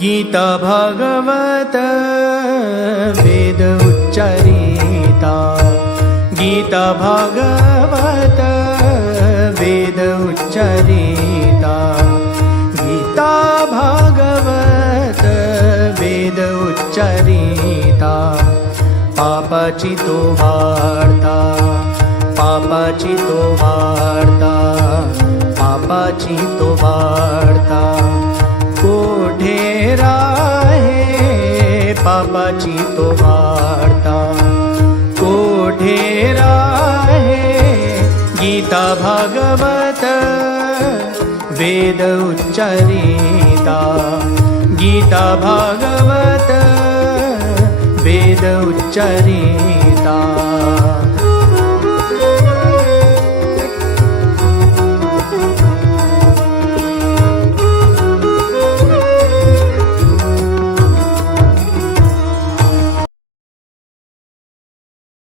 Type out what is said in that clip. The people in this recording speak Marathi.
गीता भागवत वेद उच्चारिता, गीता भागवत वेद उच्चारिता, गीता भागवत वेद उच्चारिता, पापाची तो वार्ता, पापाची तो वार्ता, पापाची तो वार्ता, कोठे राहे पापाची तो वार्ता, कोठे राहे गीता भागवत वेद उच्चारिता, गीता भागवत वेद उच्चारिता।